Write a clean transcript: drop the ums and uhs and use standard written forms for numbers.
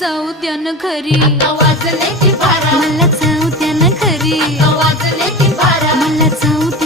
जाऊ द्या न घरी, वाजले की बारा, मला जाऊ द्या न घरी, वाजले की बारा, मला जाऊ द्या